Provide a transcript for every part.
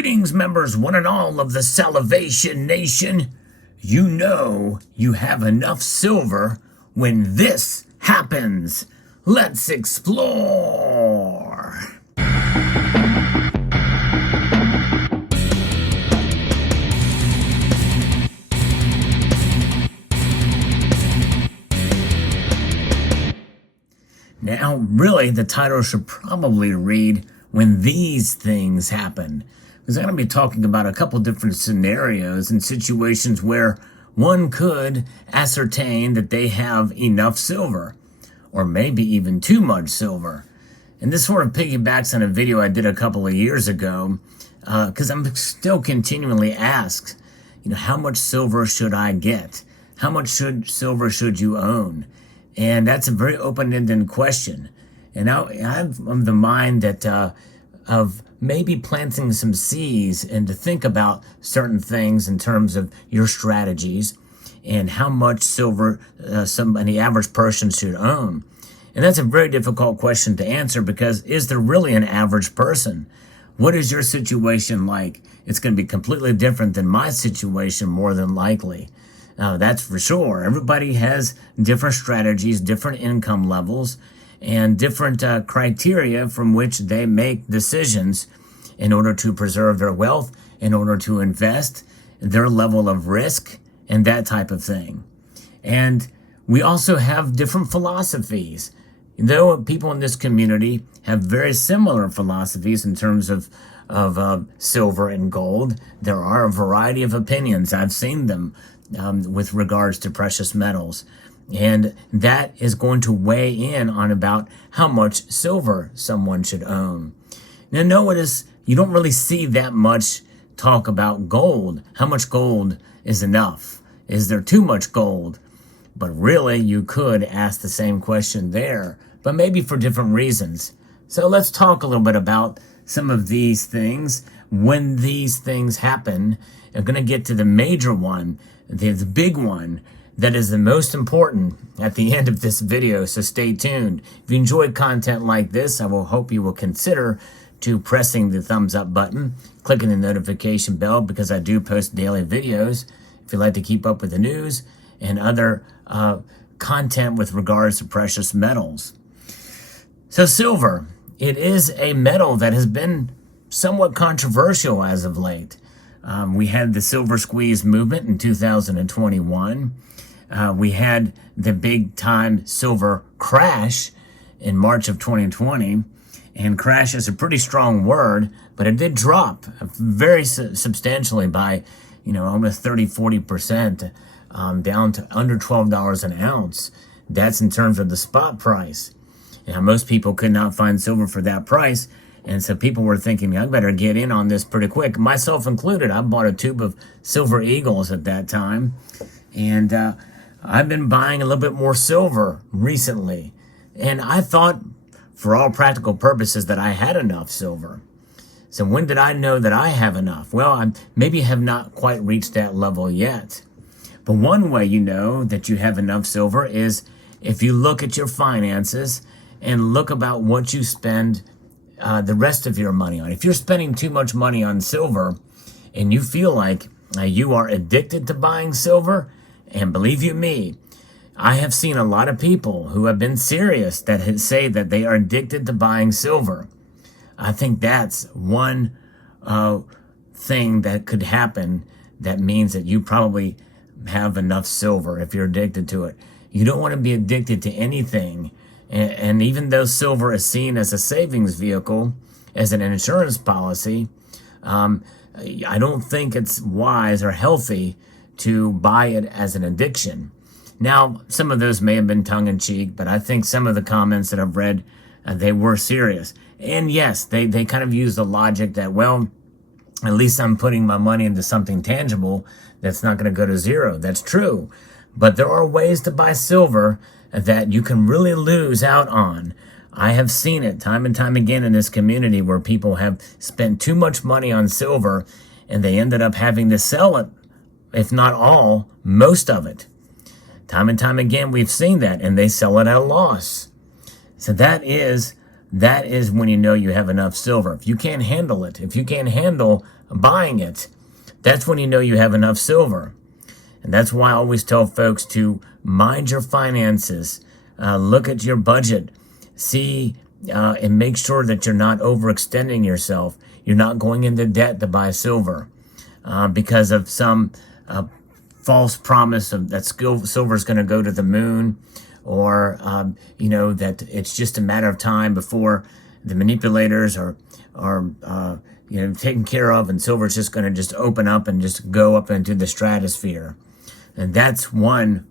Greetings, members, one and all of the Salivation Nation. You know you have enough silver when this happens. Let's explore. Now, really, the title should probably read, When These Things Happen. Because I'm going to be talking about a couple different scenarios and situations where one could ascertain that they have enough silver, or maybe even too much silver. And this sort of piggybacks on a video I did a couple of years ago, because I'm still continually asked, how much silver should I get? How much silver should you own? And that's a very open-ended question. And now I'm of the mind that of maybe planting some seeds and to think about certain things in terms of your strategies and how much silver the average person should own. And that's a very difficult question to answer, because is there really an average person? What is your situation like? It's going to be completely different than my situation, more than likely. That's for sure. Everybody has different strategies, different income levels, and different criteria from which they make decisions in order to preserve their wealth, in order to invest, their level of risk, and that type of thing. And we also have different philosophies. Though people in this community have very similar philosophies in terms of silver and gold, there are a variety of opinions. I've seen them with regards to precious metals. And that is going to weigh in on about how much silver someone should own. Now, notice you don't really see that much talk about gold. How much gold is enough? Is there too much gold? But really, you could ask the same question there, but maybe for different reasons. So let's talk a little bit about some of these things. When these things happen, I'm going to get to the major one, the big one, that is the most important at the end of this video, so stay tuned. If you enjoyed content like this, I will hope you will consider to pressing the thumbs up button, clicking the notification bell, because I do post daily videos. If you'd like to keep up with the news and other content with regards to precious metals. So silver, it is a metal that has been somewhat controversial as of late. We had the silver squeeze movement in 2021. We had the big time silver crash in March of 2020, and crash is a pretty strong word, but it did drop very substantially by, almost 30-40%, down to under $12 an ounce. That's in terms of the spot price. Now, most people could not find silver for that price, and so people were thinking, I better get in on this pretty quick, myself included. I bought a tube of Silver Eagles at that time, and I've been buying a little bit more silver recently, and I thought, for all practical purposes, that I had enough silver. So when did I know that I have enough? Well, I maybe have not quite reached that level yet. But one way you know that you have enough silver is if you look at your finances and look about what you spend the rest of your money on. If you're spending too much money on silver and you feel like you are addicted to buying silver, and believe you me, I have seen a lot of people who have been serious that say that they are addicted to buying silver. I think that's one thing that could happen that means that you probably have enough silver if you're addicted to it. You don't want to be addicted to anything. And even though silver is seen as a savings vehicle, as an insurance policy, I don't think it's wise or healthy to buy it as an addiction. Now, some of those may have been tongue-in-cheek, but I think some of the comments that I've read, they were serious. And yes, they kind of use the logic that, well, at least I'm putting my money into something tangible that's not going to go to zero. That's true. But there are ways to buy silver that you can really lose out on. I have seen it time and time again in this community where people have spent too much money on silver and they ended up having to sell it, if not all, most of it. Time and time again, we've seen that, and they sell it at a loss. So that is that is when you know you have enough silver. If you can't handle it, if you can't handle buying it, that's when you know you have enough silver. And that's why I always tell folks to mind your finances, look at your budget, see and make sure that you're not overextending yourself. You're not going into debt to buy silver because of some false promise of that silver is going to go to the moon, or that it's just a matter of time before the manipulators are taken care of, and silver is just going to just open up and just go up into the stratosphere. And that's one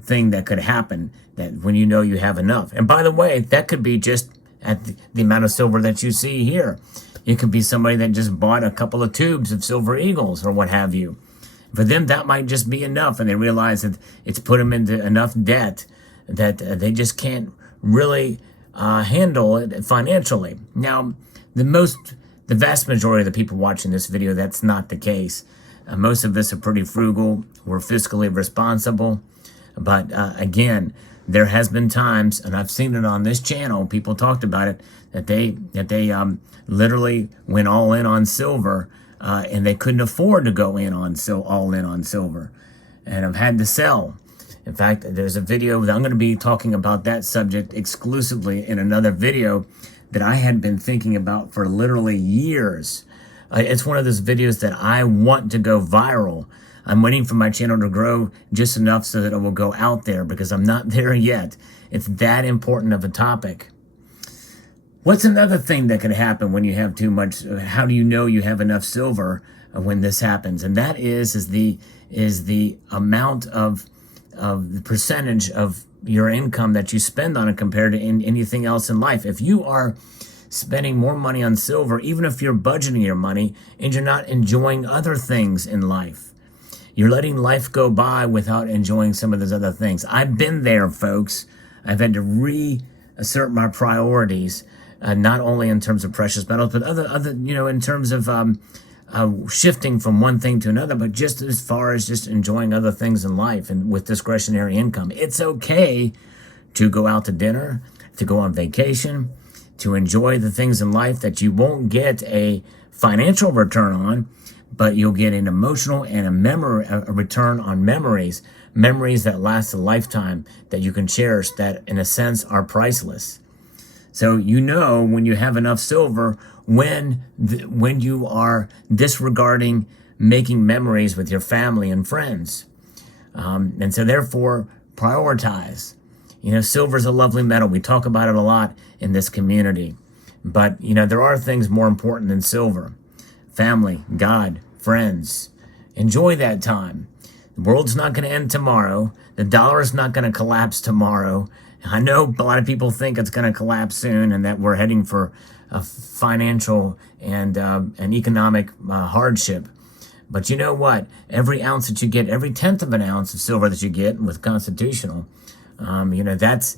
thing that could happen, that when you know you have enough. And by the way, that could be just at the amount of silver that you see here. It could be somebody that just bought a couple of tubes of silver eagles or what have you. For them, that might just be enough, and they realize that it's put them into enough debt that they just can't really handle it financially. Now, the vast majority of the people watching this video, that's not the case. Most of us are pretty frugal. We're fiscally responsible. But again, there has been times, and I've seen it on this channel, people talked about it, that they literally went all in on silver, and they couldn't afford to go all in on silver, and have had to sell. In fact, there's a video that I'm going to be talking about that subject exclusively in another video that I had been thinking about for literally years. It's one of those videos that I want to go viral. I'm waiting for my channel to grow just enough so that it will go out there, because I'm not there yet. It's that important of a topic. What's another thing that could happen when you have too much? How do you know you have enough silver when this happens? And that is the amount of the percentage of your income that you spend on it compared to anything else in life. If you are spending more money on silver, even if you're budgeting your money and you're not enjoying other things in life, you're letting life go by without enjoying some of those other things. I've been there, folks. I've had to reassert my priorities, not only in terms of precious metals, but other in terms of shifting from one thing to another, but just as far as just enjoying other things in life and with discretionary income. It's okay to go out to dinner, to go on vacation, to enjoy the things in life that you won't get a financial return on, but you'll get an emotional and a return on memories that last a lifetime, that you can cherish, that in a sense are priceless. So you know when you have enough silver when you are disregarding making memories with your family and friends. And so therefore, prioritize. Silver is a lovely metal. We talk about it a lot in this community. But, there are things more important than silver. Family, God, friends. Enjoy that time. The world's not going to end tomorrow. The dollar is not going to collapse tomorrow. I know a lot of people think it's going to collapse soon and that we're heading for a financial and economic hardship. But you know what? Every ounce that you get, every tenth of an ounce of silver that you get with constitutional, that's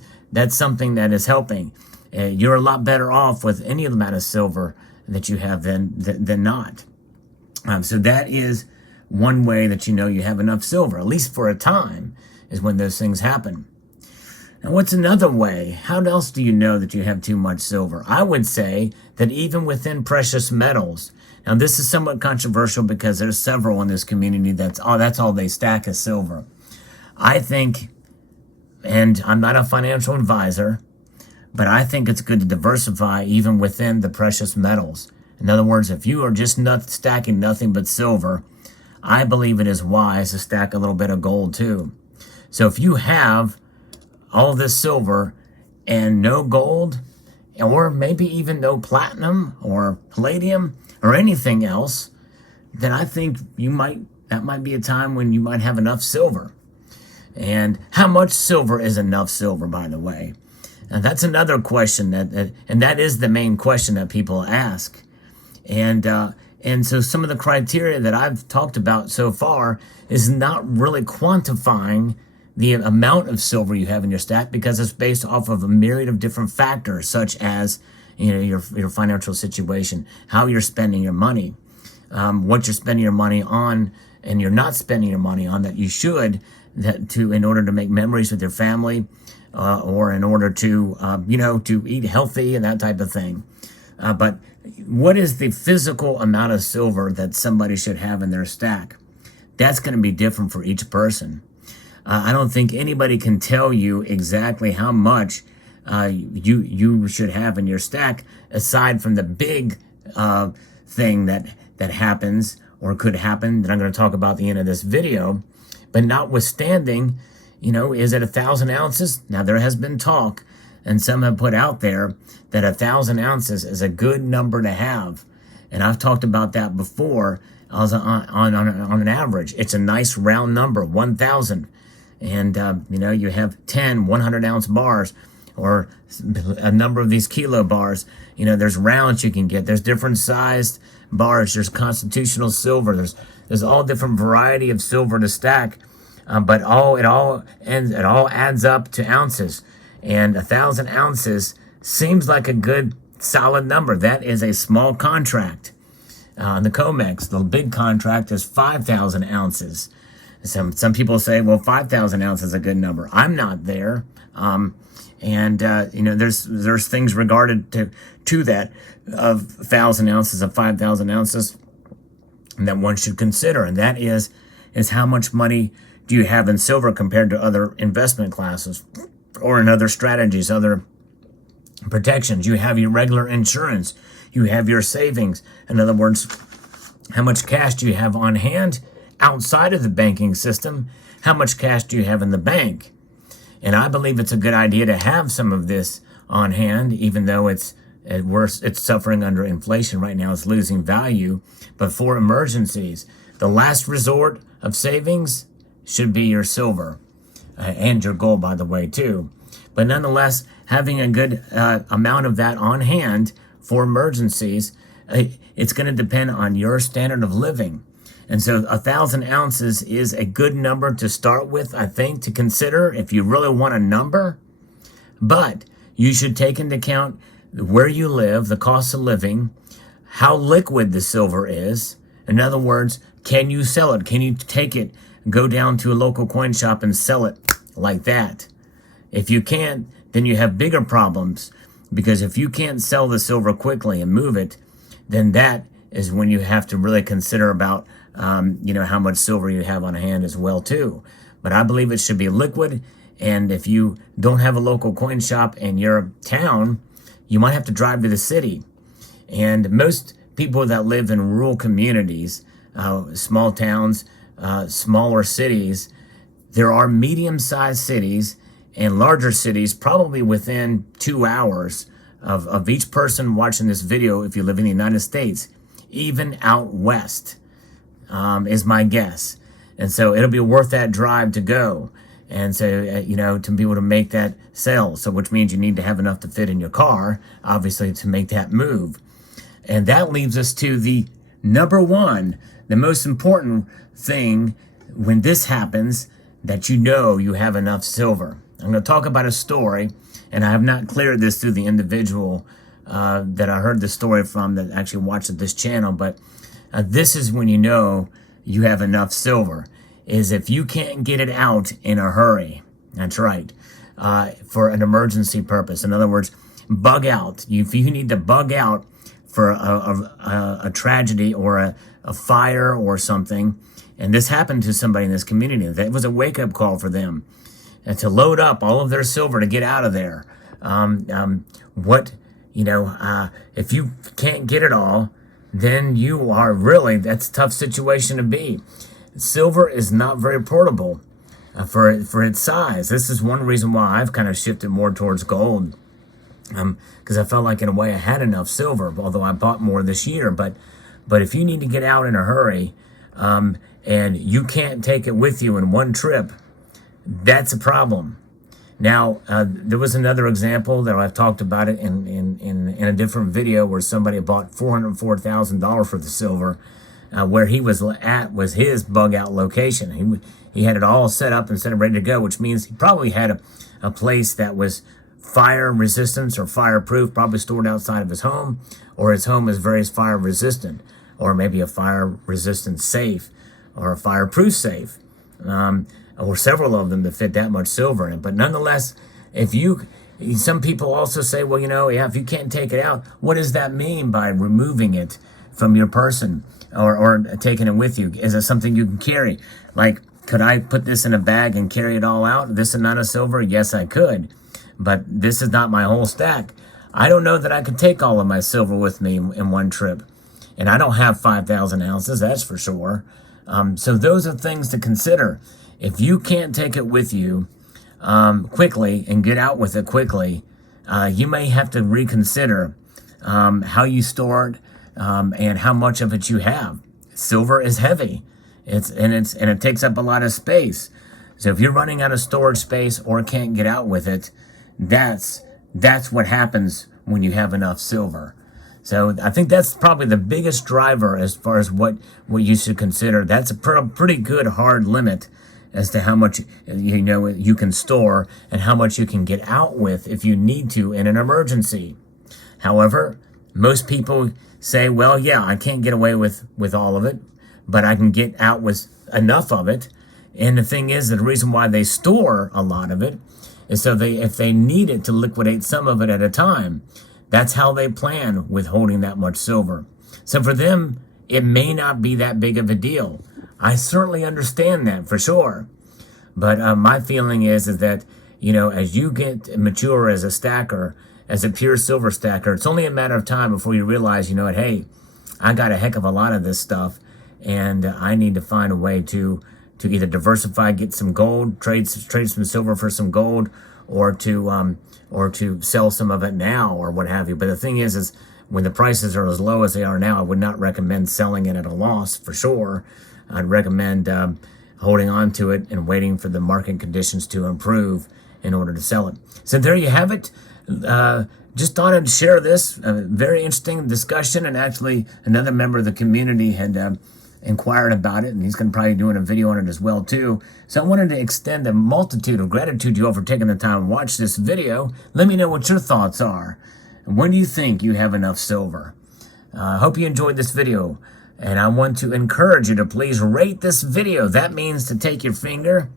something that is helping. You're a lot better off with any amount of silver that you have than not. So that is one way that you know you have enough silver, at least for a time, is when those things happen. And what's another way? How else do you know that you have too much silver? I would say that even within precious metals. Now, this is somewhat controversial because there's several in this community that's all they stack is silver. I think, and I'm not a financial advisor, but I think it's good to diversify even within the precious metals. In other words, if you are just not stacking nothing but silver, I believe it is wise to stack a little bit of gold too. So if you have all this silver and no gold, or maybe even no platinum or palladium or anything else, then I think that might be a time when you might have enough silver. And how much silver is enough silver, by the way? And that's another question and that is the main question that people ask. And so some of the criteria that I've talked about so far is not really quantifying the amount of silver you have in your stack, because it's based off of a myriad of different factors, such as your financial situation, how you're spending your money, what you're spending your money on, and you're not spending your money on that you should, in order to make memories with your family, or in order to, to eat healthy and that type of thing. But what is the physical amount of silver that somebody should have in their stack? That's going to be different for each person. I don't think anybody can tell you exactly how much you should have in your stack, aside from the big thing that happens or could happen that I'm going to talk about at the end of this video. But notwithstanding, is it 1,000 ounces? Now, there has been talk, and some have put out there that 1,000 ounces is a good number to have. And I've talked about that before. On an average, it's a nice round number, 1,000. And, you have 10 100-ounce bars, or a number of these kilo bars. There's rounds you can get. There's different sized bars. There's constitutional silver. There's all different variety of silver to stack. But it all adds up to ounces. And 1,000 ounces seems like a good solid number. That is a small contract. The COMEX, the big contract, is 5,000 ounces. Some people say, well, 5,000 ounces is a good number. I'm not there. There's things regarded to that of 1,000 ounces, of 5,000 ounces that one should consider. And that is how much money do you have in silver compared to other investment classes or in other strategies, other protections. You have your regular insurance. You have your savings. In other words, how much cash do you have on hand outside of the banking system? How much cash do you have in the bank? And I believe it's a good idea to have some of this on hand, even though it's suffering under inflation right now. It's losing value. But for emergencies, the last resort of savings should be your silver and your gold, by the way, too. But nonetheless, having a good amount of that on hand for emergencies, it's going to depend on your standard of living. And so 1,000 ounces is a good number to start with, I think, to consider if you really want a number. But you should take into account where you live, the cost of living, how liquid the silver is. In other words, can you sell it? Can you take it, go down to a local coin shop and sell it like that? If you can't, then you have bigger problems, because if you can't sell the silver quickly and move it, then that is when you have to really consider about how much silver you have on hand as well too. But I believe it should be liquid, and if you don't have a local coin shop in your town, you might have to drive to the city. And most people that live in rural communities, small towns, smaller cities, there are medium-sized cities and larger cities probably within 2 hours of each person watching this video if you live in the United States, even out west, is my guess. And so it'll be worth that drive to go. And so, to be able to make that sale. So which means you need to have enough to fit in your car, obviously, to make that move. And that leaves us to the number one, the most important thing when this happens, that you have enough silver. I'm going to talk about a story, and I have not cleared this through the individual that I heard the story from that actually watched this channel, but this is when you have enough silver, is if you can't get it out in a hurry. That's right, for an emergency purpose. In other words, bug out. If you need to bug out for a tragedy or a fire or something, and this happened to somebody in this community, that was a wake-up call for them, to load up all of their silver to get out of there. If you can't get it all, then that's a tough situation to be. Silver is not very portable for its size. This is one reason why I've kind of shifted more towards gold, because I felt like in a way I had enough silver, although I bought more this year. But if you need to get out in a hurry, and you can't take it with you in one trip, that's a problem. Now, there was another example that I've talked about it in a different video, where somebody bought $404,000 for the silver, where he was at was his bug out location. He had it all set up and set it ready to go, which means he probably had a place that was fire resistance or fireproof, probably stored outside of his home, or his home is very fire resistant, or maybe a fire resistant safe or a fireproof safe. Or several of them to fit that much silver in it. But nonetheless, if you, some people also say, well, yeah, if you can't take it out, what does that mean by removing it from your person, or taking it with you? Is it something you can carry? Like, could I put this in a bag and carry it all out? This amount of silver? Yes, I could. But this is not my whole stack. I don't know that I could take all of my silver with me in one trip. And I don't have 5,000 ounces, that's for sure. So those are things to consider. If you can't take it with you quickly and get out with it quickly, you may have to reconsider how you store it, and how much of it you have. Silver is heavy. It takes up a lot of space. So if you're running out of storage space or can't get out with it, that's what happens when you have enough silver. So I think that's probably the biggest driver as far as what you should consider. That's a pretty good hard limit as to how much you can store and how much you can get out with if you need to in an emergency. However, most people say, well, yeah, I can't get away with all of it, but I can get out with enough of it. And the thing is, the reason why they store a lot of it is so if they need it to liquidate some of it at a time, that's how they plan with holding that much silver. So for them, it may not be that big of a deal. I certainly understand that for sure. But my feeling is that, as you get mature as a stacker, as a pure silver stacker, it's only a matter of time before you realize, hey, I got a heck of a lot of this stuff, and I need to find a way to either diversify, get some gold, trade some silver for some gold, or to sell some of it now, or what have you. But the thing is when the prices are as low as they are now, I would not recommend selling it at a loss for sure. I'd recommend holding on to it and waiting for the market conditions to improve in order to sell it. So there you have it. Just thought I'd share this. Very interesting discussion, and actually another member of the community had inquired about it, and he's going to probably doing a video on it as well too. So I wanted to extend a multitude of gratitude to you all for taking the time to watch this video. Let me know what your thoughts are. When do you think you have enough silver? I hope you enjoyed this video, and I want to encourage you to please rate this video. That means to take your finger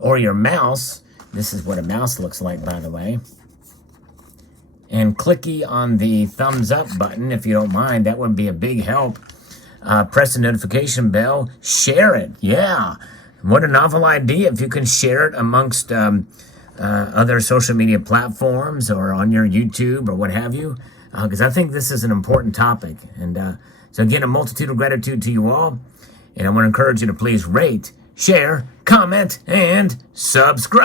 or your mouse. This is what a mouse looks like, by the way. And clicky on the thumbs up button, if you don't mind. That would be a big help. Press the notification bell. Share it. Yeah. What a novel idea if you can share it amongst other social media platforms or on your YouTube or what have you. Because I think this is an important topic. And so again, a multitude of gratitude to you all. And I want to encourage you to please rate, share, comment, and subscribe.